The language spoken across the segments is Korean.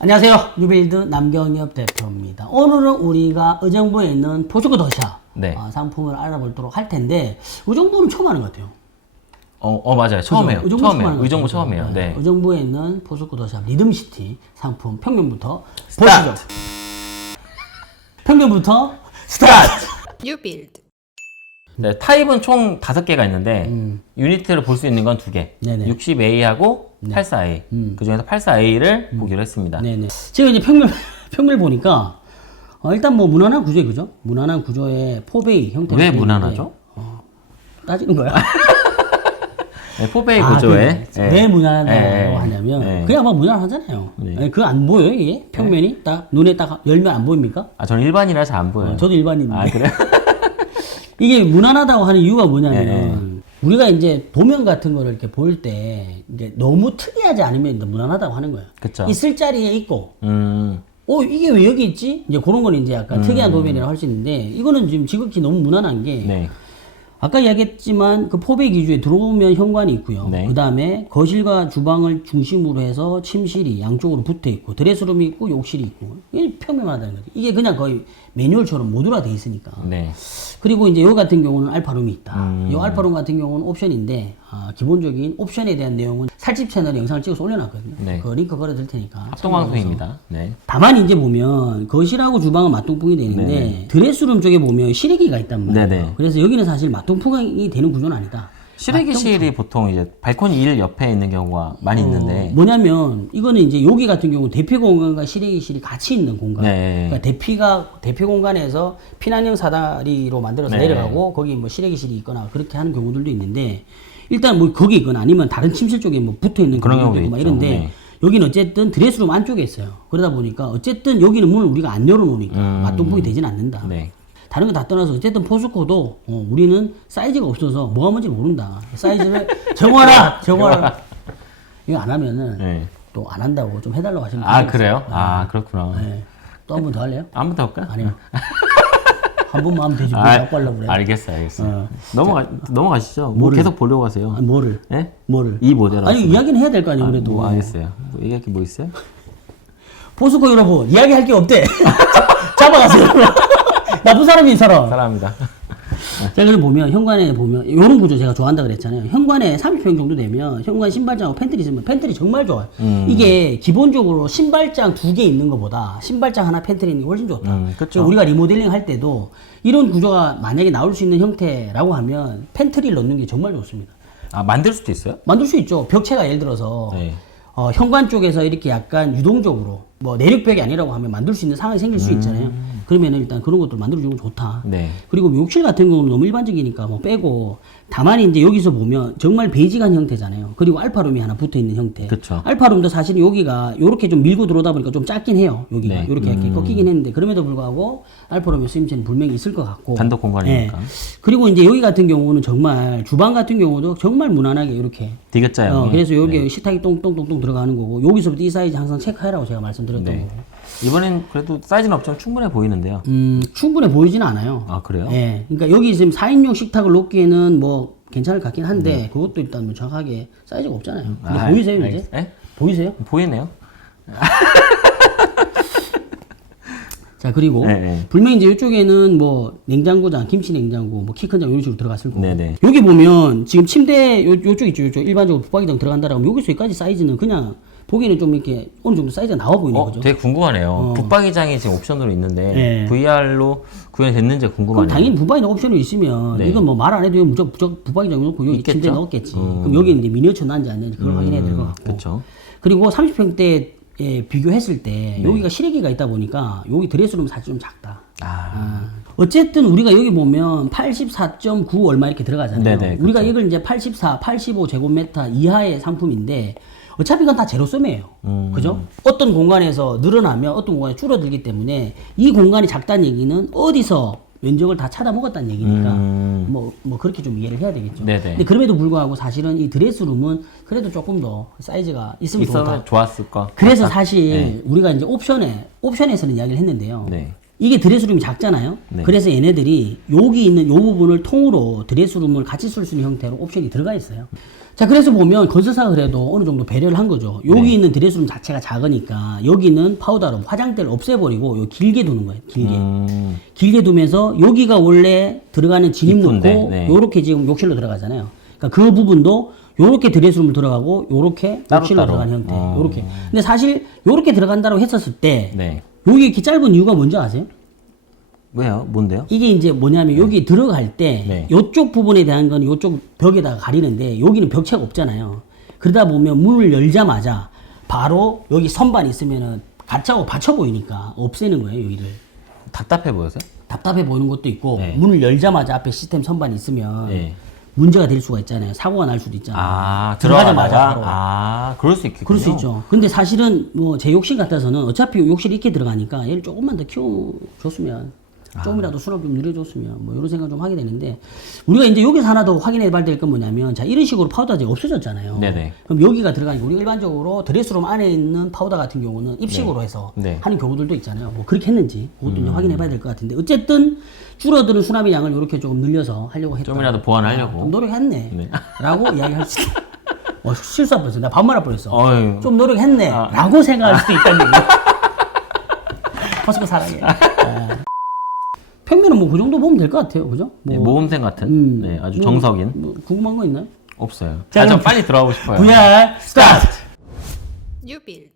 안녕하세요. 뉴빌드 남경엽 대표입니다. 오늘은 우리가 의정부에 있는 포스코 더샵 네. 상품을 알아보도록 할 텐데 의정부는 처음 하는 것 같아요. 맞아요. 처음이에요. 의정부 처음이에요. 네. 의정부에 있는 포스코 더샵 리듬시티 상품 평면부터 스타트. 보시죠. 평면부터 스타트. 뉴빌드. 네, 타입은 총 5개가 있는데 유니트를 볼 수 있는 건 2개. 네네. 60A하고 84A. 그 중에서 84A를 보기로 했습니다. 네네. 지금 이제 평면 보니까 일단 뭐 무난한 구조에 그죠? 무난한 구조의 포베이 형태. 왜 무난하죠? 따지는 거야? 네, 포베이 구조에. 그래. 왜 무난하다고 하냐면 그냥 막 무난하잖아요. 네. 그거 안 보여요 이게? 평면이 딱 눈에 딱 열면 안 보입니까? 저는 일반이라서 안 보여요. 저도 일반인인데. 아, 그래요? 이게 무난하다고 하는 이유가 뭐냐면 우리가 이제 도면 같은 거를 이렇게 볼 때 이게 너무 특이하지 않으면 이제 무난하다고 하는 거예요. 그쵸. 있을 자리에 있고 이게 왜 여기 있지? 이제 그런 건 이제 약간 특이한 도면이라고 할 수 있는데 이거는 지금 지극히 너무 무난한 게 네. 아까 이야기했지만 그 포베이 기준에 들어오면 현관이 있고요. 네. 그 다음에 거실과 주방을 중심으로 해서 침실이 양쪽으로 붙어 있고 드레스룸이 있고 욕실이 있고 이게 평면화되는 거죠. 이게 그냥 거의 매뉴얼처럼 모듈화 돼 있으니까. 네. 그리고 이제 요 같은 경우는 알파룸이 있다. 요 알파룸 같은 경우는 옵션인데 기본적인 옵션에 대한 내용은 살집 채널에 영상을 찍어서 올려놨거든요. 네. 그 링크 걸어드릴 테니까. 합동방송입니다. 네. 다만 이제 보면 거실하고 주방은 맞동풍이 되는데 네네. 드레스룸 쪽에 보면 실외기가 있단 말이에요. 네네. 그래서 여기는 사실 맞동풍이 되는 구조는 아니다. 실외기실이 보통 이제 발코니 1 옆에 있는 경우가 많이 있는데. 뭐냐면 이거는 이제 여기 같은 경우 대피 공간과 실외기실이 같이 있는 공간. 네. 그러니까 대피 공간에서 피난형 사다리로 만들어서 네. 내려가고 거기 뭐 실외기실이 있거나 그렇게 하는 경우들도 있는데 일단 뭐 거기 있거나 아니면 다른 침실 쪽에 뭐 붙어 있는 그런 경우도 경우도 있고 막 있죠. 이런데 네. 여기는 어쨌든 드레스룸 안쪽에 있어요. 그러다 보니까 어쨌든 여기는 문을 우리가 안 열어놓으니까 맞동풍이 되진 않는다. 네. 다른 거 다 떠나서 어쨌든 포스코도 우리는 사이즈가 없어서 뭐가 뭔지 모른다. 사이즈를 정하라. 이거 안 하면은 네. 또 안 한다고 좀 해달라고 하시는 아, 그래요? 그렇구나. 네. 또 한 번 더 할래요? 한 번 더 할까요? 아니요. 한 번만 하면 되지. 뭐 자꾸 하려고 그래. 알겠어요. 넘어가시죠. 뭐 뭐를? 계속 보려고 하세요. 뭐를? 네? 뭐를? 이 모델. 아니 이야기는 해야 될 거 아니에요 그래도. 뭐 알겠어요. 뭐 얘기할 게 뭐 있어요? 포스코 여러분 이야기할 게 없대. 잡아가세요. 나쁜 사람이 살아. 사랑합니다. 자, 그래서 보면 현관에 보면 이런 구조 제가 좋아한다 그랬잖아요. 현관에 30평 정도 되면 현관 신발장하고 팬트리 있으면 팬트리 정말 좋아요. 이게 기본적으로 신발장 2개 있는 것보다 신발장 하나 팬트리 있는 게 훨씬 좋다. 그쵸. 우리가 리모델링 할 때도 이런 구조가 만약에 나올 수 있는 형태라고 하면 팬트리를 넣는 게 정말 좋습니다. 만들 수도 있어요? 만들 수 있죠. 벽체가 예를 들어서 네. 현관 쪽에서 이렇게 약간 유동적으로 뭐 내륙벽이 아니라고 하면 만들 수 있는 상황이 생길 수 있잖아요. 그러면은 일단 그런 것들 만들어주는 거 좋다. 네. 그리고 욕실 같은 경우는 너무 일반적이니까 뭐 빼고 다만 이제 여기서 보면 정말 베이직한 형태잖아요. 그리고 알파룸이 하나 붙어 있는 형태. 그쵸. 알파룸도 사실 여기가 요렇게 좀 밀고 들어오다 보니까 좀 작긴 해요. 여기가 네. 요렇게 이렇게 꺾이긴 했는데 그럼에도 불구하고 알파룸의 쓰임새는 분명히 있을 것 같고. 단독 공간이니까. 그리고 이제 여기 같은 경우는 정말 주방 같은 경우도 정말 무난하게 이렇게 디귿자요. 그래서 여기 식탁이 똥똥똥똥 들어가는 거고 여기서부터 이 사이즈 항상 체크하라고 제가 말씀드렸던 네. 거고. 이번엔 그래도 사이즈는 없지만 충분해 보이는데요. 충분해 보이지는 않아요. 아, 그래요? 예. 그러니까 여기 지금 4인용 식탁을 놓기에는 뭐 괜찮을 것 같긴 한데 그것도 일단 뭐 정확하게 사이즈가 없잖아요. 근데 보이세요 이제? 네? 보이세요? 보이네요. 자 그리고 네. 분명히 이제 이쪽에는 뭐 냉장고장, 김치 냉장고, 뭐 키 큰 장 이런 식으로 들어갔을 거고. 네네. 여기 보면 지금 침대 요쪽 있죠, 요쪽 일반적으로 붙박이장 들어간다라고 하면 여기서 여기까지 사이즈는 그냥 보기에는 좀 이렇게 어느 정도 사이즈가 나와 보이는 거죠. 되게 궁금하네요. 붙박이장이 지금 옵션으로 있는데 네. VR로 구현이 됐는지 그럼 궁금하네요. 당연히 붙박이장 옵션이 있으면 네. 이건 뭐 말 안 해도 무조건 붙박이장 놓고 여기 있겠죠? 침대 넣었겠지. 그럼 여기 이제 미니어처 난지 안 난지 그걸 확인해야 될 것 같고. 그렇죠. 그리고 30평대에 비교했을 때 여기가 실외기가 있다 보니까 여기 드레스룸 사실 좀 작다. 어쨌든 우리가 여기 보면 84.9 얼마 이렇게 들어가잖아요. 네네, 우리가 그렇죠. 이걸 이제 84, 85제곱미터 이하의 상품인데 어차피 이건 다 제로섬이에요. 그죠? 어떤 공간에서 늘어나면 어떤 공간에 줄어들기 때문에 이 공간이 작다는 얘기는 어디서 면적을 다 찾아 먹었다는 얘기니까 뭐 그렇게 좀 이해를 해야 되겠죠. 네네. 근데 그럼에도 불구하고 사실은 이 드레스룸은 그래도 조금 더 사이즈가 있으면 좋다. 있어도 좋았을 거. 그래서 같다? 사실 네. 우리가 이제 옵션에서는 이야기를 했는데요. 네. 이게 드레스룸이 작잖아요. 네. 그래서 얘네들이 여기 있는 요 부분을 통으로 드레스룸을 같이 쓸 수 있는 형태로 옵션이 들어가 있어요. 자, 그래서 보면 건설사가 그래도 어느 정도 배려를 한 거죠. 여기 네. 있는 드레스룸 자체가 작으니까 여기는 파우더룸, 화장대를 없애버리고 요 길게 두는 거예요. 길게. 길게 두면서 여기가 원래 들어가는 진입 이쁜데, 놓고 네. 요렇게 지금 욕실로 들어가잖아요. 그러니까 그 부분도 요렇게 드레스룸을 들어가고 요렇게 욕실로 따로. 들어가는 형태. 요렇게. 근데 사실 요렇게 들어간다고 했었을 때 네. 여기 이렇게 짧은 이유가 뭔지 아세요? 왜요? 뭔데요? 이게 이제 뭐냐면 여기 들어갈 때 네. 요쪽 부분에 대한 건 요쪽 벽에다가 가리는데 여기는 벽체가 없잖아요. 그러다 보면 문을 열자마자 바로 여기 선반이 있으면은 가짜고 받쳐 보이니까 없애는 거예요, 여기를. 답답해 보여서요? 답답해 보이는 것도 있고 네. 문을 열자마자 앞에 시스템 선반이 있으면 네. 문제가 될 수가 있잖아요. 사고가 날 수도 있잖아요. 아, 들어가자마자 들어가자마자? 바로. 아, 그럴 수 있겠군요. 그럴 수 있죠. 근데 사실은 뭐 제 욕실 같아서는 어차피 욕실이 이렇게 들어가니까 얘를 조금만 더 키워줬으면 조금이라도 수납 좀 늘려줬으면 뭐 이런 생각 좀 하게 되는데 우리가 이제 여기서 하나 더 확인해 봐야 될 건 뭐냐면 자 이런 식으로 파우더가 없어졌잖아요. 네네. 그럼 여기가 들어가니까 우리 일반적으로 드레스룸 안에 있는 파우더 같은 경우는 입식으로 해서 네. 하는 경우들도 있잖아요. 뭐 그렇게 했는지 그것도 이제 확인해 봐야 될 것 같은데 어쨌든 줄어드는 수납의 양을 이렇게 조금 늘려서 하려고 했다. 좀이라도 보완하려고. 좀 노력했네. 네. 라고 이야기할 수 있다. 실수할 뻔했어. 내가 반말할 뻔했어. 어휴. 좀 노력했네. 라고 생각할 수도 있다는 얘기. 버스커 사랑해. 평면은 뭐 그 정도 보면 될 것 같아요. 그죠? 뭐, 네, 모범생 같은 네, 아주 정석인. 뭐 궁금한 거 있나요? 없어요. 자, 좀 그럼 빨리 들어가고 싶어요. VR 스타트! New build.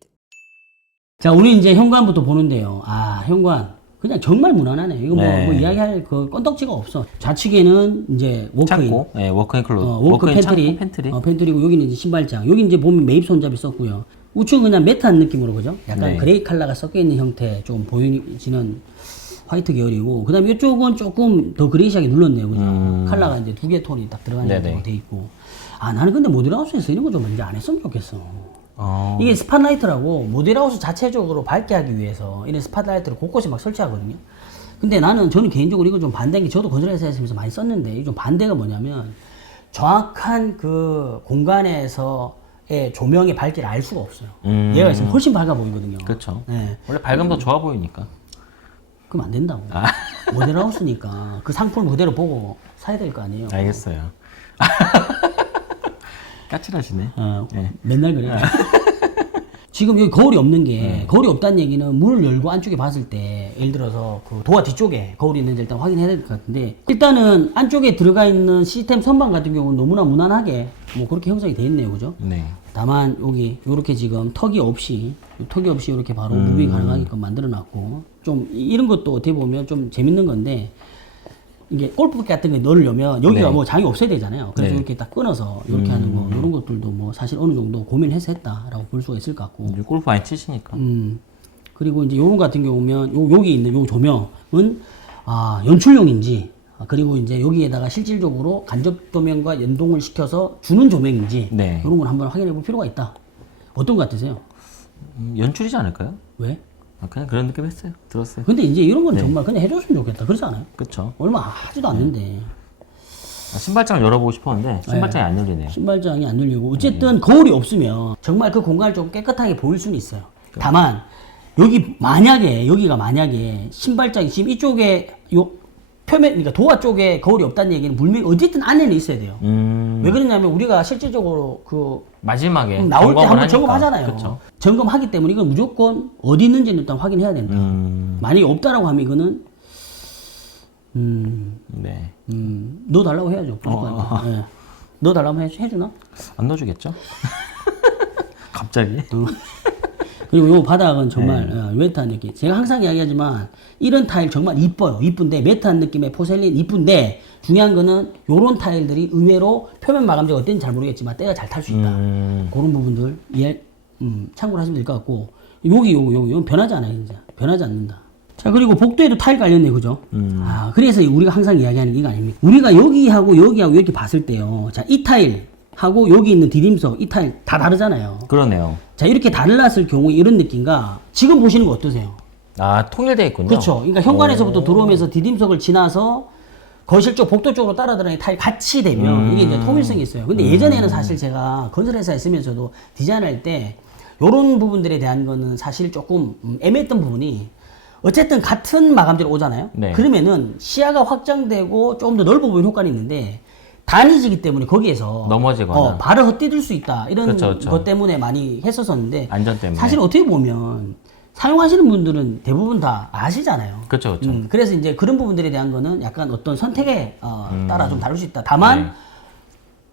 자, 우리 이제 현관부터 보는데요. 아, 현관. 그냥 정말 무난하네. 이거 뭐, 네. 뭐 이야기할 그 건덕지가 없어. 좌측에는 이제 워크인. 창고, 네, 워크인 클로즈, 워크 팬트리. 창고, 팬트리. 팬트리고 여기는 이제 신발장. 여기 이제 보면 매입 손잡이 썼고요. 우측은 그냥 매트한 느낌으로 그죠? 약간 네. 그레이 컬러가 섞여 있는 형태 좀 보이지는 화이트 계열이고 그다음에 이쪽은 조금 더 그레이시하게 눌렀네요. 그죠? 컬러가 이제 두 개 톤이 딱 들어가는 네네. 형태로 돼 있고. 아, 나는 근데 모델하우스에서 이런 거 좀 이제 안 했으면 좋겠어. 어, 이게 스팟라이트라고 모델하우스 자체적으로 밝게 하기 위해서 이런 스팟라이트를 곳곳에 막 설치하거든요. 근데 저는 개인적으로 이거 좀 반대인 게 저도 건설회사에서 많이 썼는데 이게 좀 반대가 뭐냐면 정확한 그 공간에서의 조명의 밝기를 알 수가 없어요. 얘가 있으면 훨씬 밝아 보이거든요. 그렇죠. 네. 원래 밝으면 더 좋아 보이니까. 그럼 안 된다고. 모델하우스니까 그 상품을 그대로 보고 사야 될 거 아니에요. 알겠어요. 까칠하시네. 네. 맨날 그래. 지금 여기 거울이 없는 게 거울이 없다는 얘기는 문을 열고 안쪽에 봤을 때 예를 들어서 그 도어 뒤쪽에 거울이 있는지 일단 확인해야 될 것 같은데 일단은 안쪽에 들어가 있는 시스템 선반 같은 경우는 너무나 무난하게 뭐 그렇게 형성이 돼 있네요, 그죠? 네. 다만 여기 이렇게 지금 턱이 없이 이렇게 바로 무빙 가능하게끔 만들어놨고 좀 이런 것도 어떻게 보면 좀 재밌는 건데 이게 골프 같은 거 넣으려면 여기가 네. 뭐 장이 없어야 되잖아요. 그래서 네. 이렇게 딱 끊어서 이렇게 하는 거 이런 것들도 뭐 사실 어느 정도 고민해서 했다라고 볼 수가 있을 것 같고. 이제 골프 많이 치시니까. 그리고 이제 요런 같은 경우면 여기 있는 요 조명은 연출용인지 그리고 이제 여기에다가 실질적으로 간접 조명과 연동을 시켜서 주는 조명인지 네. 이런 걸 한번 확인해 볼 필요가 있다. 어떤 것 같으세요? 연출이지 않을까요? 왜? 아, 그냥 그런 느낌 했어요. 들었어요. 근데 이제 이런 건 네. 정말 그냥 해줬으면 좋겠다. 그렇지 않아요? 그쵸. 얼마 하지도 않는데. 신발장을 열어보고 싶었는데 신발장이 안 열리네요. 신발장이 안 열리고 어쨌든 거울이 없으면 정말 그 공간을 좀 깨끗하게 보일 수는 있어요. 다만 여기가 만약에 신발장이 지금 이쪽에 요 표면 그러니까 도화 쪽에 거울이 없다는 얘기는 분명히 어쨌든 안에는 있어야 돼요. 왜 그러냐면 우리가 실질적으로 그 마지막에 나올 때 한번 하니까. 점검하잖아요. 그쵸. 점검하기 때문에 이건 무조건 어디 있는지는 일단 확인해야 된다. 만약에 없다라고 하면 이거는 네. 너 달라고 해야죠. 무조건. 네. 너 달라고 해주나? 안 넣어주겠죠? 갑자기? 그리고 요 바닥은 정말 매트한 느낌. 제가 항상 이야기하지만 이런 타일 정말 이뻐요. 이쁜데 매트한 느낌의 포셀린 이쁜데 중요한 거는 요런 타일들이 의외로 표면 마감재가 어땠는지 잘 모르겠지만 때가 잘 탈 수 있다. 그런 부분들 참고를 하시면 될 것 같고 여기 변하지 않아요. 진짜 변하지 않는다. 자 그리고 복도에도 타일 깔렸네, 그죠? 그래서 우리가 항상 이야기하는 게 이거 아닙니까? 우리가 여기하고 이렇게 봤을 때요. 자 이 타일 하고 여기 있는 디딤석 이 타일 다 다르잖아요. 그러네요. 자 이렇게 달랐을 경우에 이런 느낌과 지금 보시는 거 어떠세요? 아, 통일되어 있군요. 그렇죠. 그러니까 현관에서부터 들어오면서 디딤석을 지나서 거실 쪽 복도 쪽으로 따라 들어가는 타일 같이 되면 이게 이제 통일성이 있어요. 근데 예전에는 사실 제가 건설회사에 있으면서도 디자인할 때 이런 부분들에 대한 거는 사실 조금 애매했던 부분이 어쨌든 같은 마감재로 오잖아요. 네. 그러면은 시야가 확장되고 좀 더 넓어 보이는 효과는 있는데 단위지기 때문에 거기에서 넘어지거나. 발을 헛디딜 수 있다 이런 그쵸, 그쵸. 것 때문에 많이 했었었는데 안전 때문에. 사실 어떻게 보면 사용하시는 분들은 대부분 다 아시잖아요. 그렇죠, 그렇죠. 그래서 이제 그런 부분들에 대한 거는 약간 어떤 선택에 따라 좀 다를 수 있다. 다만 네.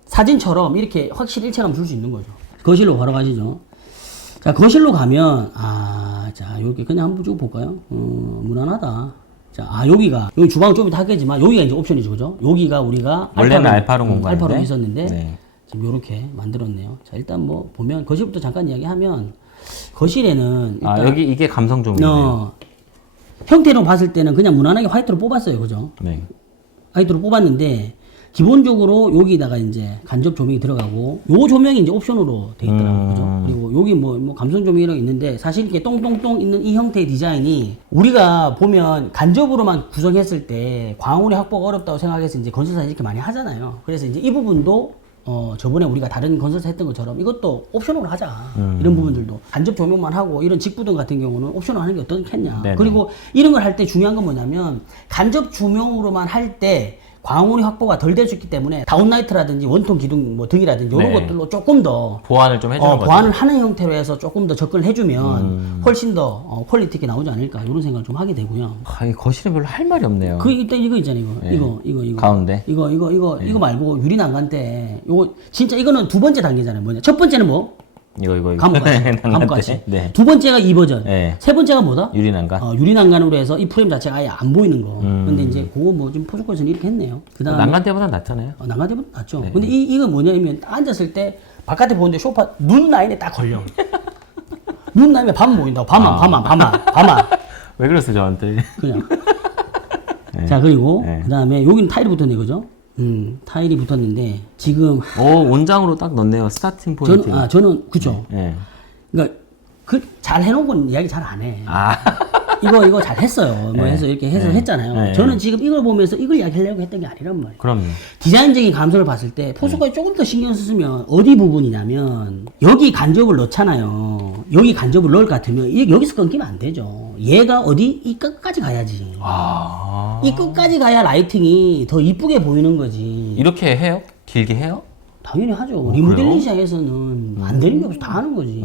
사진처럼 이렇게 확실히 일체감 줄 수 있는 거죠. 거실로 바로 가시죠. 자, 거실로 가면 자, 여기 그냥 한번 쭉 볼까요? 무난하다. 자, 여기 주방은 좀 이따 하겠지만 여기가 이제 옵션이죠, 그죠? 여기가 우리가 원래는 알파룸 공간인데. 알파룸 있었는데 네. 지금 이렇게 만들었네요. 자, 일단 뭐 보면 거실부터 잠깐 이야기하면 거실에는 일단 여기 이게 감성종이네요. 형태로 봤을 때는 그냥 무난하게 화이트로 뽑았어요, 그죠? 네. 화이트로 뽑았는데 기본적으로 여기다가 이제 간접 조명이 들어가고 요 조명이 이제 옵션으로 돼 있더라고요. 그죠? 그리고 여기 뭐 감성 조명이라고 있는데 사실 이렇게 똥똥똥 있는 이 형태의 디자인이 우리가 보면 간접으로만 구성했을 때 광원의 확보가 어렵다고 생각해서 이제 건설사 이렇게 많이 하잖아요. 그래서 이제 이 부분도 저번에 우리가 다른 건설사 했던 것처럼 이것도 옵션으로 하자. 이런 부분들도 간접 조명만 하고 이런 직부등 같은 경우는 옵션으로 하는 게 어떻겠냐. 네네. 그리고 이런 걸 할 때 중요한 건 뭐냐면 간접 조명으로만 할 때 광원이 확보가 덜 될 수 있기 때문에 다운라이트라든지 원통 기둥 뭐 등이라든지 이런 네. 것들로 조금 더 보완을 좀 해주는 거죠. 보완을 하는 형태로 해서 조금 더 접근을 해주면 훨씬 더 퀄리티 있게 나오지 않을까 이런 생각을 좀 하게 되고요. 이 거실에 별로 할 말이 없네요. 그 일단 이거 있잖아요. 네. 이거 가운데? 이거 말고 유리 난간 때 요거 진짜 이거는 두 번째 단계잖아요. 뭐냐? 첫 번째는 뭐? 이거. 감가시. 난간 감가시. 때. 네. 두 번째가 이 버전. 네. 세 번째가 뭐다? 유리난간. 유리 난간으로 해서 이 프레임 자체가 아예 안 보이는 거. 근데 이제 그거 뭐 좀 포스코에서는 이렇게 했네요. 그다음에 난간 때보다 낫잖아요. 난간 때보다 낫죠. 네. 근데 이거 뭐냐면 딱 앉았을 때 바깥에 보는데 소파 눈 라인에 딱 걸려. 눈 라인에 밤 보인다고. 밤만. 왜 그랬어 저한테? 그냥. 자, 그리고 네. 그다음에 여기는 타일이 붙었네, 그죠? 타일이 붙었는데 지금 온장으로 딱 넣네요. 스타팅 포인트. 저는 그죠. 네. 그러니까 잘 해놓은 건 이야기 잘 안 해. 이거 잘 했어요. 뭐 해서 이렇게 해서 했잖아요. 네. 저는 지금 이걸 보면서 이걸 이야기하려고 했던 게 아니란 말이에요. 그럼요. 디자인적인 감성을 봤을 때 포스코에 조금 더 신경 쓰면 어디 부분이냐면 여기 간접을 넣잖아요. 여기 간접을 넣을 것 같으면 여기서 끊기면 안 되죠. 얘가 어디 이 끝까지 가야지. 이 끝까지 가야 라이팅이 더 이쁘게 보이는 거지. 이렇게 해요? 길게 해요? 당연히 하죠. 리모델링 그래요? 시장에서는 안 되는 게 없어. 다 하는 거지.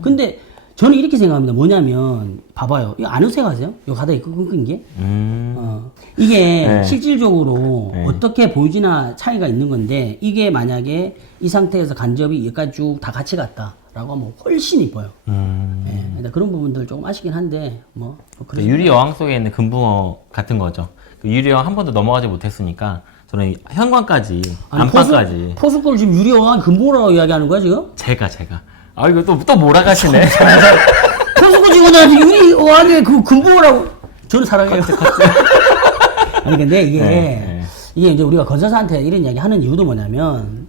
근데 저는 이렇게 생각합니다. 뭐냐면 봐봐요. 이거 안 으세가세요? 이거 가다 이거 끊긴 게? 이게 네. 실질적으로 네. 어떻게 보이지나 차이가 있는 건데 이게 만약에 이 상태에서 간접이 여기까지 쭉 다 같이 갔다라고 하면 훨씬 이뻐요. 예, 근데 그런 부분들 조금 아쉽긴 한데 뭐 그렇습니다. 유리 여왕 속에 있는 금붕어 같은 거죠. 그 유리 여왕 한 번도 넘어가지 못했으니까 저는 현관까지, 아니, 안방까지. 포스코를 지금 유리왕 근본이라고 이야기하는 거야 지금? 제가. 이거 또 몰아가시네. 포스코 직원한테 유리왕의 그 근본이라고 저는 사랑해요. 아니 근데 이게 네. 이게 이제 우리가 건설사한테 이런 이야기 하는 이유도 뭐냐면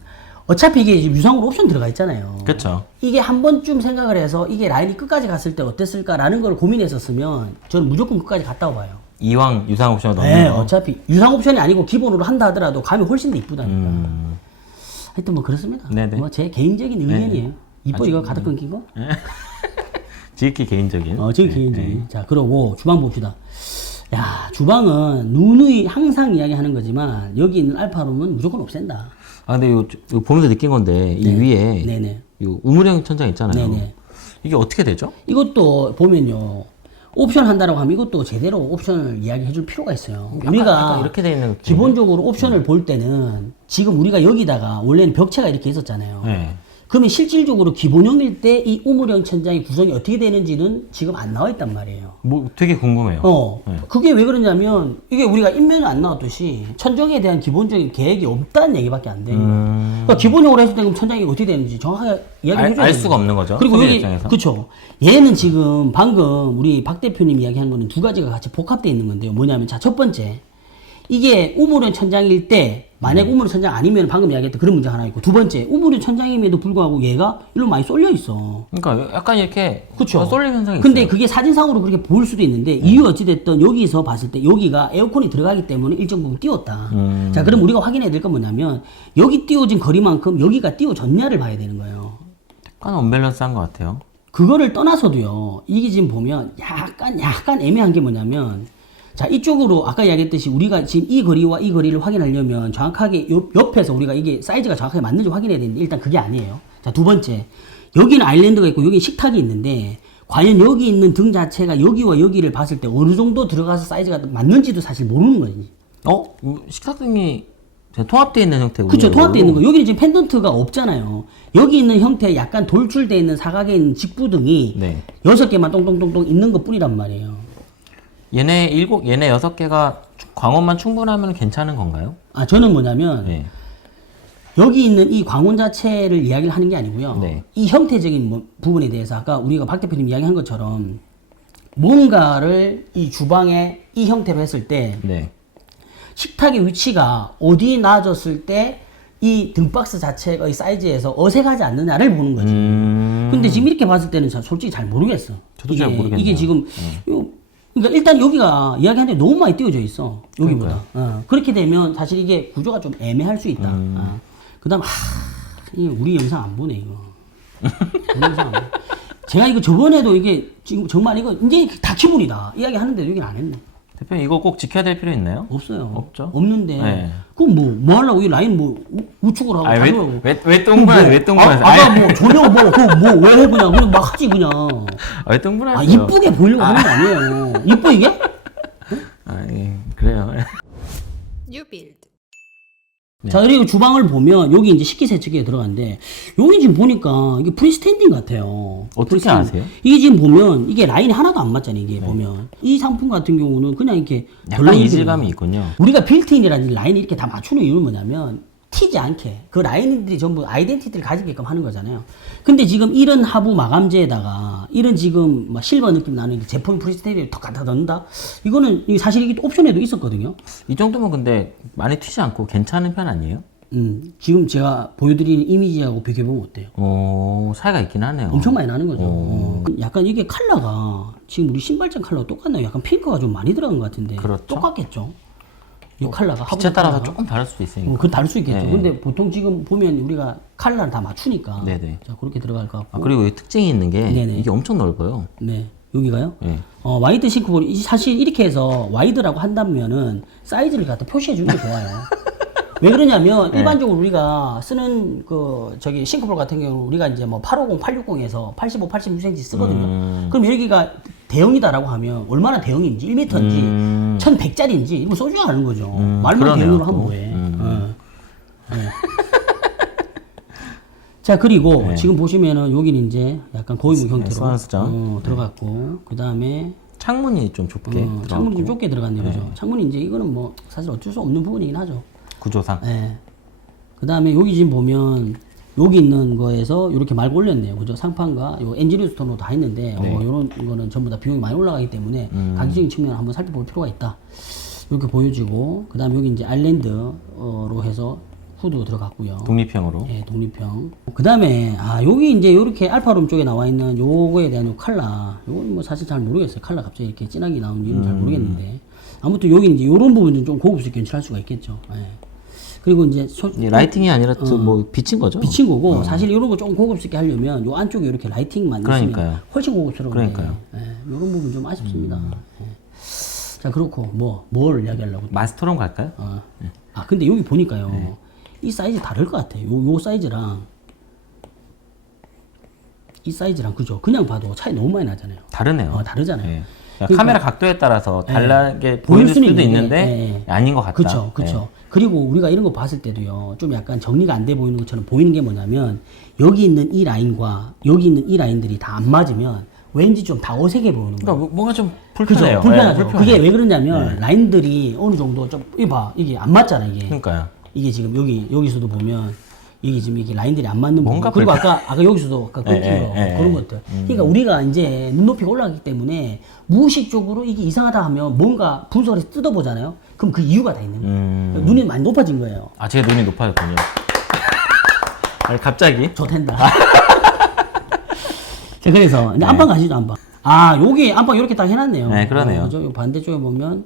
어차피 이게 지금 유상으로 옵션 들어가 있잖아요. 그렇죠. 이게 한 번쯤 생각을 해서 이게 라인이 끝까지 갔을 때 어땠을까라는 걸 고민했었으면 저는 무조건 끝까지 갔다고 봐요. 이왕 유상 옵션을 넣는 네, 거. 어차피 유상 옵션이 아니고 기본으로 한다 하더라도 감이 훨씬 더 이쁘다니까. 하여튼 뭐 그렇습니다. 네네. 뭐 제 개인적인 의견이에요. 네네. 이뻐 이거 가득 끊긴 거? 지극히 개인적인. 제 개인적인. 자, 그러고 주방 봅시다. 야, 주방은 누누이 항상 이야기하는 거지만 여기 있는 알파룸은 무조건 없앤다. 근데 이거 보면서 느낀 건데 이 위에 네네. 이 우물형 천장 있잖아요. 네네. 이게 어떻게 되죠? 이것도 보면요. 옵션 한다라고 하면 이것도 제대로 옵션을 이야기해 줄 필요가 있어요. 우리가 약간 이렇게 돼 있는 느낌. 기본적으로 옵션을 볼 때는 지금 우리가 여기다가 원래는 벽체가 이렇게 있었잖아요. 네. 그러면 실질적으로 기본형일 때 이 우물형 천장의 구성이 어떻게 되는지는 지금 안 나와 있단 말이에요. 뭐 되게 궁금해요. 그게 왜 그러냐면 이게 우리가 인면은 안 나왔듯이 천정에 대한 기본적인 계획이 없다는 얘기밖에 안 돼요. 그러니까 기본형으로 했을 때 그럼 천장이 어떻게 되는지 정확하게 이야기해 줘야 알 수가 없는 거죠. 그리고 소비 여기 입장에서. 그렇죠. 얘는 지금 방금 우리 박 대표님 이야기한 거는 두 가지가 같이 복합되어 있는 건데요. 뭐냐면 자, 첫 번째. 이게 우물형 천장일 때 만약 우물형 천장 아니면 방금 이야기했던 그런 문제 하나 있고 두 번째 우물형 천장임에도 불구하고 얘가 일로 많이 쏠려 있어. 그러니까 약간 이렇게 그쵸. 쏠림 현상이 근데 있어요. 그게 사진상으로 그렇게 보일 수도 있는데 이유 어찌됐든 여기서 봤을 때 여기가 에어컨이 들어가기 때문에 일정 부분 띄웠다. 자, 그럼 우리가 확인해야 될 건 뭐냐면 여기 띄워진 거리만큼 여기가 띄워졌냐를 봐야 되는 거예요. 약간 언밸런스한 것 같아요. 그거를 떠나서도요. 이게 지금 보면 약간 애매한 게 뭐냐면 자, 이쪽으로 아까 이야기했듯이 우리가 지금 이 거리와 이 거리를 확인하려면 정확하게 옆에서 우리가 이게 사이즈가 정확하게 맞는지 확인해야 되는데 일단 그게 아니에요. 자, 두 번째. 여기는 아일랜드가 있고 여기 식탁이 있는데 과연 여기 있는 등 자체가 여기와 여기를 봤을 때 어느 정도 들어가서 사이즈가 맞는지도 사실 모르는 거지. 식탁등이 통합되어 있는 형태군요. 그렇죠. 통합되어 있는 거. 여기는 지금 펜던트가 없잖아요. 여기 있는 형태에 약간 돌출되어 있는 사각에 있는 직부등이 네. 6개만 똥똥똥똥 있는 것 뿐이란 말이에요. 얘네 6개가 광원만 충분하면 괜찮은 건가요? 아, 저는 뭐냐면 네. 여기 있는 이 광원 자체를 이야기를 하는 게 아니고요. 네. 이 형태적인 부분에 대해서 아까 우리가 박 대표님 이야기한 것처럼 뭔가를 이 주방에 이 형태로 했을 때 네. 식탁의 위치가 어디에 놔졌을 때 이 등박스 자체의 사이즈에서 어색하지 않느냐를 보는 거지. 근데 지금 이렇게 봤을 때는 솔직히 잘 모르겠어. 저도 잘 모르겠네요. 이게 지금 그러니까 일단 여기가 이야기하는데 너무 많이 띄워져 있어. 여기보다. 그렇게 되면 사실 이게 구조가 좀 애매할 수 있다. 그다음 이게 우리 영상 안 보네 이거. 우리 영상 안 보네. 제가 이거 저번에도 이게 지금 정말 이거 이제 다 기분이다 이야기 하는데 여기는 안 했네. 대표님 이거 꼭 지켜야 될 필요 있나요? 없어요. 없죠. 없는데. 네. 그럼 뭐 하려고 이 라인 우측으로 하고 자유하고. 왜 똥분하지? 왜 똥분하지? 아까 뭐 전혀 왜 해 그냥 막 하지 그냥. 왜 똥분하지? 아 이쁘게 보이려고 하는 거 아니에요. 이뻐 이게? 예, 그래요. You build. 자, 그리고 주방을 보면 여기 이제 식기세척기에 들어갔는데 여기 지금 보니까 이게 프리스탠딩 같아요. 어떻게 프리스탠딩. 아세요? 이게 지금 보면 이게 라인이 하나도 안 맞잖아요. 이게 보면 이 상품 같은 경우는 그냥 이렇게 약간 덜렁이거든요. 이질감이 있군요. 우리가 빌트인이라든지 라인을 이렇게 다 맞추는 이유는 뭐냐면 튀지 않게 그 라인들이 전부 아이덴티티를 가지게끔 하는 거잖아요. 근데 지금 이런 하부 마감재에다가 이런 지금 막 실버 느낌 나는 제품 프리스테이를 턱 갖다 넣는다? 이거는 사실 이게 옵션에도 있었거든요. 이 정도면 근데 많이 튀지 않고 괜찮은 편 아니에요? 지금 제가 보여드리는 이미지하고 비교해보면 어때요? 차이가 있긴 하네요. 엄청 많이 나는 거죠. 약간 이게 컬러가 지금 우리 신발장 컬러가 똑같나요? 약간 핑크가 좀 많이 들어간 것 같은데. 그렇죠. 똑같겠죠? 이 컬러가. 빛에 따라서 컬러가. 조금 다를 수도 있으니까. 그 다를 수 있겠죠. 네. 근데 보통 지금 보면 우리가 컬러를 다 맞추니까. 네네. 자, 그렇게 들어갈 것 같고. 그리고 이 특징이 있는 게 네네. 이게 엄청 넓어요. 네. 여기가요? 네. 와이드 싱크볼, 사실 이렇게 해서 와이드라고 한다면은 사이즈를 갖다 표시해 주는 게 좋아요. 왜 그러냐면 일반적으로 우리가 쓰는 싱크볼 같은 경우 우리가 이제 뭐 850, 860에서 85, 86cm 쓰거든요. 그럼 여기가 대형이다라고 하면 얼마나 대형인지 1m인지 1100짜리인지 이거 써줘야 하는 거죠. 말만 그러네요, 대형으로 또. 하면 뭐해. 네. 자, 그리고 지금 보시면은 여기는 이제 약간 고위무 형태로 소환수장. 들어갔고 그 다음에 창문이 좀 좁게 창문이 좀 들어갔고 좁게 들어갔네요. 그죠? 창문이 이제 이거는 뭐 사실 어쩔 수 없는 부분이긴 하죠. 구조상. 네. 그 다음에 여기 지금 보면 여기 있는 거에서 이렇게 말고 올렸네요. 그죠? 상판과 요 엔지니어 스톤으로 다 했는데 이런 거는 전부 다 비용이 많이 올라가기 때문에 가격적인 측면을 한번 살펴볼 필요가 있다. 이렇게 보여지고 그 다음에 여기 이제 아일랜드로 해서 후드 들어갔고요. 독립형으로. 예, 독립형. 그 다음에 여기 이제 이렇게 알파룸 쪽에 나와 있는 요거에 대한 요 컬러, 요건 뭐 사실 잘 모르겠어요. 컬러 갑자기 이렇게 진하게 나온 이유는 잘 모르겠는데 아무튼 여기 이제 요런 부분은 좀 고급스럽게 연출할 수가 있겠죠. 예. 그리고 이제 라이팅이 아니라 뭐 비친 거죠? 비친 거고 사실 이런 거 좀 고급스럽게 하려면 요 안쪽에 이렇게 라이팅만 그러니까요. 있으면 훨씬 고급스러운데 그러니까요. 이런 부분 좀 아쉽습니다. 예. 자, 그렇고 뭘 이야기하려고? 마스터룸 갈까요? 근데 여기 보니까요. 이 사이즈 다를 것 같아요. 요 사이즈랑 이 사이즈랑 그죠? 그냥 봐도 차이 너무 많이 나잖아요. 다르네요. 다르잖아요. 예. 그러니까- 카메라 각도에 따라서 다르게 보일 보일 수는 수도 있는데, 있는데 아닌 것 같다. 그쵸, 그쵸. 그리고 우리가 이런 거 봤을 때도요, 좀 약간 정리가 안 돼 보이는 것처럼 보이는 게 뭐냐면, 여기 있는 이 라인과 여기 있는 이 라인들이 다 안 맞으면, 왠지 좀 다 어색해 보이는 거예요. 그러니까 뭔가 좀 그죠? 불편해요. 불편하죠. 예, 불편해요. 그게 왜 그러냐면, 라인들이 어느 정도 좀, 이게 안 맞잖아, 이게. 그러니까요. 이게 지금 여기서도 보면, 이게 지금 이게 라인들이 안 맞는 부분. 뭔가 그리고 아까 여기서도 아까 끊긴 예, 거, 예, 그런 것들. 그러니까 우리가 이제 눈높이가 올라가기 때문에, 무의식적으로 이게 이상하다 하면 뭔가 분석을 해서 뜯어보잖아요. 그럼 그 이유가 다 있는 거예요. 눈이 많이 높아진 거예요. 제 눈이 높아졌군요. 아니, 갑자기? 좋댄다. 자, 그래서 이제 안방 가시죠, 안방. 여기 안방 이렇게 딱 해놨네요. 네, 그러네요. 저 반대쪽에 보면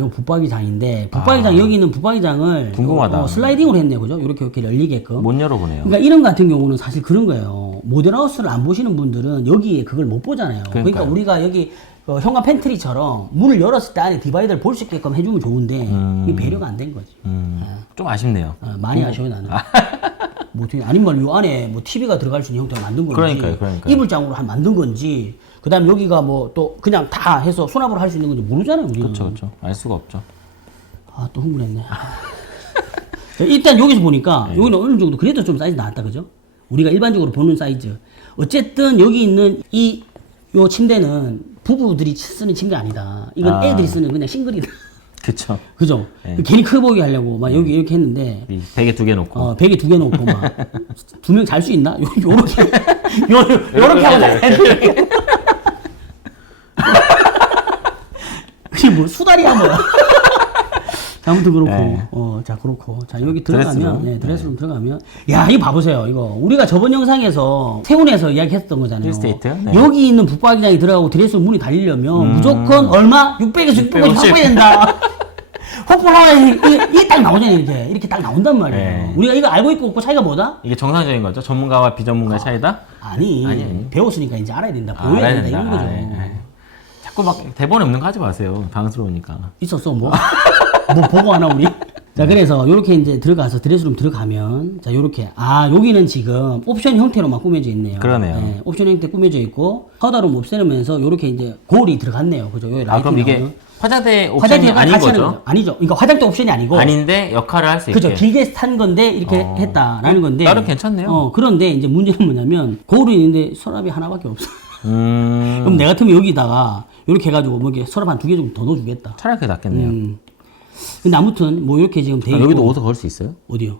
요 붙박이장인데 붙박이장 여기 있는 붙박이장을 궁금하다. 슬라이딩으로 했네요, 그죠? 이렇게 열리게끔. 못 열어보네요. 그러니까 이런 같은 경우는 사실 그런 거예요. 모델하우스를 안 보시는 분들은 여기에 그걸 못 보잖아요. 그러니까 그러니까요. 우리가 여기 현관 팬트리처럼 문을 열었을 때 안에 디바이더를 볼 수 있게끔 해주면 좋은데 이게 배려가 안 된 거지. 좀 아쉽네요. 많이 아쉬워 나는. 뭐 어떻게 아니면 요 안에 뭐 TV가 들어갈 수 있는 형태로 만든 건지, 그러니까요. 이불장으로 만든 건지, 그다음 여기가 뭐 또 그냥 다 해서 수납으로 할 수 있는 건지 모르잖아요. 우리는. 그렇죠. 알 수가 없죠. 아, 또 흥분했네. 일단 여기서 보니까 여기는 어느 정도 그래도 좀 사이즈 나왔다, 그죠? 우리가 일반적으로 보는 사이즈. 어쨌든 여기 있는 요 침대는 부부들이 쓰는 침대 아니다. 이건 애들이 쓰는 그냥 싱글이다. 그쵸. 그죠? 괜히 크게 보이게 하려고 막 여기 이렇게 했는데. 이 베개 2개 놓고. 베개 2개 놓고 막. 2명 잘 수 있나? 요렇게. 요렇게 하고 나야 돼. 그게 뭐 수다리야 뭐. 아무튼 그렇고, 자, 그렇고. 자, 여기 들어가면, 드레스룸 들어가면. 야, 이거 봐보세요, 이거. 우리가 저번 영상에서, 세운에서 이야기 했던 거잖아요. 힐스테이트요? 네. 여기 있는 붙박이장이 들어가고 드레스룸 문이 달리려면 무조건 얼마? 600에서 650 확보해야 된다. 확보를 하면 이게 딱 나오잖아요, 이렇게. 이렇게 딱 나온단 말이에요. 네. 우리가 이거 알고 있고 없고 차이가 뭐다? 이게 정상적인 거죠? 전문가와 비전문가의 차이다? 아니. 배웠으니까 이제 알아야 된다. 보여야 된다. 이런 거죠. 자꾸 막 대본에 없는 거 하지 마세요. 당황스러우니까. 있었어, 뭐? 뭐 보고 하나, 우리? 자, 그래서 요렇게 이제 들어가서 드레스룸 들어가면, 자, 요렇게. 아, 여기는 지금 옵션 형태로만 꾸며져 있네요. 그러네요. 네, 옵션 형태 꾸며져 있고, 파우더룸 없애면서 요렇게 이제 거울이 들어갔네요. 그죠? 여기 아, 그럼 라이팅이 이게 나오는. 화장대 옵션이 아닌 같이 하는 거죠? 아니죠. 그러니까 화장대 옵션이 아니고. 아닌데 역할을 할 수 있게. 그죠. 길게 탄 건데 이렇게 했다라는 건데. 나름 괜찮네요. 그런데 이제 문제는 뭐냐면, 거울이 있는데 서랍이 하나밖에 없어. 음. 그럼 내 같으면 여기다가 이렇게 해가지고 뭐 이렇게 서랍 한 2개 정도 더 넣어주겠다. 차라리 그게 낫겠네요. 근데 아무튼 뭐 이렇게 지금 돼 있고. 여기도 옷을 걸을 수 있어요? 어디요?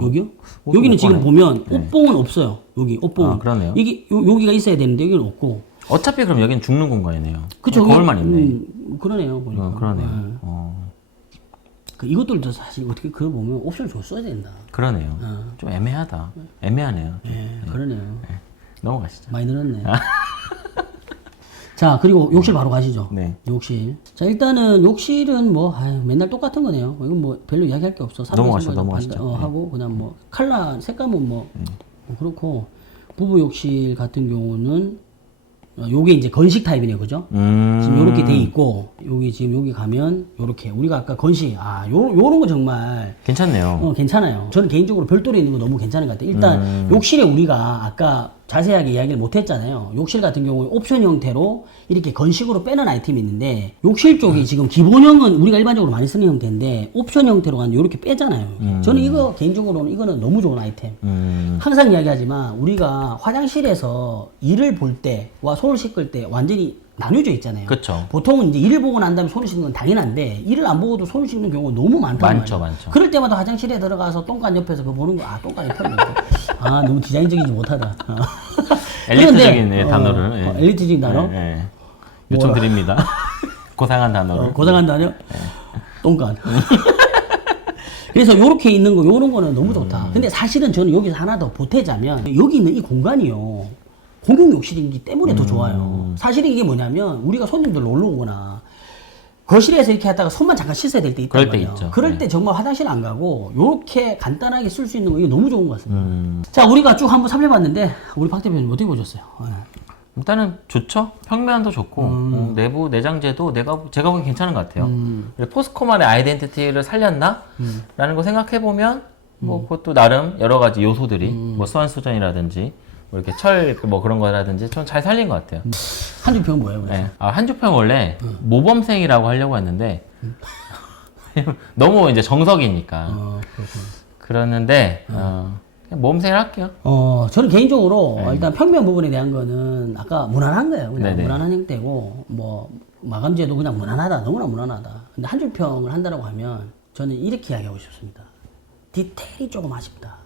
여기요? 옷을 여기는 못 지금 꺼내. 보면 옷봉은 없어요. 여기 옷봉은. 아, 그러네요. 이게 여기가 있어야 되는데 여기는 없고. 어차피 그럼 여기는 죽는 공간이네요. 그쵸? 거울만 있네. 그러네요. 보니까. 그러네요. 이것들도 사실 어떻게 그거 보면 옵션을 줬어야 된다. 그러네요. 좀 애매하다. 애매하네요. 그러네요. 넘어가시죠. 많이 늘었네. 자, 그리고 욕실 바로 가시죠. 네. 욕실. 자, 일단은 욕실은 뭐, 맨날 똑같은 거네요. 이건 뭐 별로 이야기할 게 없어. 넘어가시죠. 하고, 그냥 뭐, 컬러, 색감은 뭐 그렇고, 부부 욕실 같은 경우는, 요게 이제 건식 타입이네요. 그죠? 지금 요렇게 돼 있고, 여기 가면, 요렇게. 우리가 아까 건식, 요런 거 정말, 괜찮네요. 괜찮아요. 저는 개인적으로 별도로 있는 거 너무 괜찮은 것 같아요. 일단 욕실에 우리가 아까 자세하게 이야기를 못 했잖아요. 욕실 같은 경우에 옵션 형태로 이렇게 건식으로 빼는 아이템이 있는데 욕실 쪽이 지금 기본형은 우리가 일반적으로 많이 쓰는 형태인데 옵션 형태로 가는 이렇게 빼잖아요. 저는 이거 개인적으로는 이거는 너무 좋은 아이템. 항상 이야기하지만 우리가 화장실에서 일을 볼 때와 손을 씻을 때 완전히 나뉘어져 있잖아요. 그쵸. 보통은 이제 일을 보고 난 다음에 손을 씻는 건 당연한데 일을 안 보고도 손을 씻는 경우가 너무 많단 말이에요. 많죠. 그럴 때마다 화장실에 들어가서 똥간 옆에서 그거 보는 거, 똥간 옆에 너무 디자인적이지 못하다. 엘리트적인 그런데, 단어를. 엘리트적인 단어? 요청 드립니다. 고상한 단어를. 고상한 단어? 똥간. 그래서 요렇게 있는 거, 요런 거는 너무 좋다. 근데 사실은 저는 여기서 하나 더 보태자면 여기 있는 이 공간이요. 공용 욕실이기 때문에 더 좋아요. 사실은 이게 뭐냐면 우리가 손님들 놀러 오거나 거실에서 이렇게 하다가 손만 잠깐 씻어야 될 때 있단 그럴 때 말이에요. 있죠. 그럴 때 정말 화장실 안 가고 요렇게 간단하게 쓸 수 있는 거 이거 너무 좋은 것 같습니다. 자, 우리가 쭉 한번 살펴봤는데 우리 박 대표님 어떻게 보셨어요? 일단은 좋죠. 평면도 좋고 내부 내장재도 제가 보기엔 괜찮은 것 같아요. 포스코만의 아이덴티티를 살렸나? 라는 거 생각해 보면 뭐 그것도 나름 여러 가지 요소들이 뭐 수완 수전이라든지 뭐 이렇게 철 뭐 그런 거라든지 좀 잘 살린 것 같아요. 한줄평 뭐예요? 그래서? 네. 한주평 원래 모범생이라고 하려고 했는데 너무 이제 정석이니까 그렇구나. 그러는데 그냥 모범생을 할게요. 저는 개인적으로 일단 평면 부분에 대한 거는 아까 무난한 거예요. 그냥 네네. 무난한 형태고 뭐 마감재도 그냥 무난하다. 너무나 무난하다. 근데 한 줄 평을 한다고 하면 저는 이렇게 이야기하고 싶습니다. 디테일이 조금 아쉽다.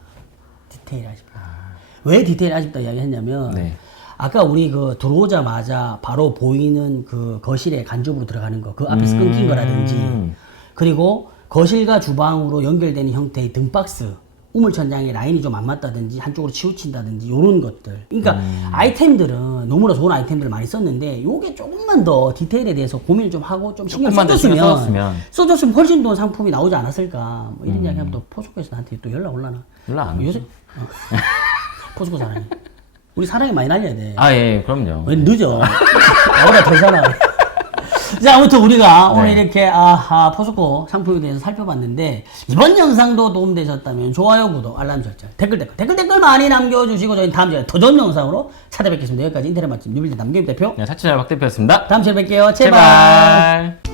디테일이 아쉽다. 왜 디테일이 아쉽다 이야기했냐면 네. 아까 우리 그 들어오자마자 바로 보이는 그 거실에 간접으로 들어가는 거, 그 앞에서 끊긴 거라든지, 그리고 거실과 주방으로 연결되는 형태의 등박스, 우물천장에 라인이 좀 안 맞다든지 한쪽으로 치우친다든지 이런 것들. 그러니까 아이템들은 너무나 좋은 아이템들을 많이 썼는데 요게 조금만 더 디테일에 대해서 고민을 좀 하고 좀 신경 조금만 더 신경 써줬으면 훨씬 더 상품이 나오지 않았을까. 뭐 이런 이야기하면 또 포스코에서 나한테 또 연락 올라나. 연락 안 요새 포스코 사랑해. 우리 사랑이 많이 날려야 돼. 예, 그럼요. 왜 늦어? 나보다 더 사랑. 자, 아무튼 우리가 오늘 이렇게 포스코 상품에 대해서 살펴봤는데 이번 영상도 도움되셨다면 좋아요, 구독, 알람 설정, 댓글 많이 남겨주시고 저희 다음 시간에 더 좋은 영상으로 찾아뵙겠습니다. 여기까지 인터넷 맛집 뉴빌드 남경임 대표. 네, 사치잘 박 대표였습니다. 다음 시간에 뵐게요. 제발. 제발.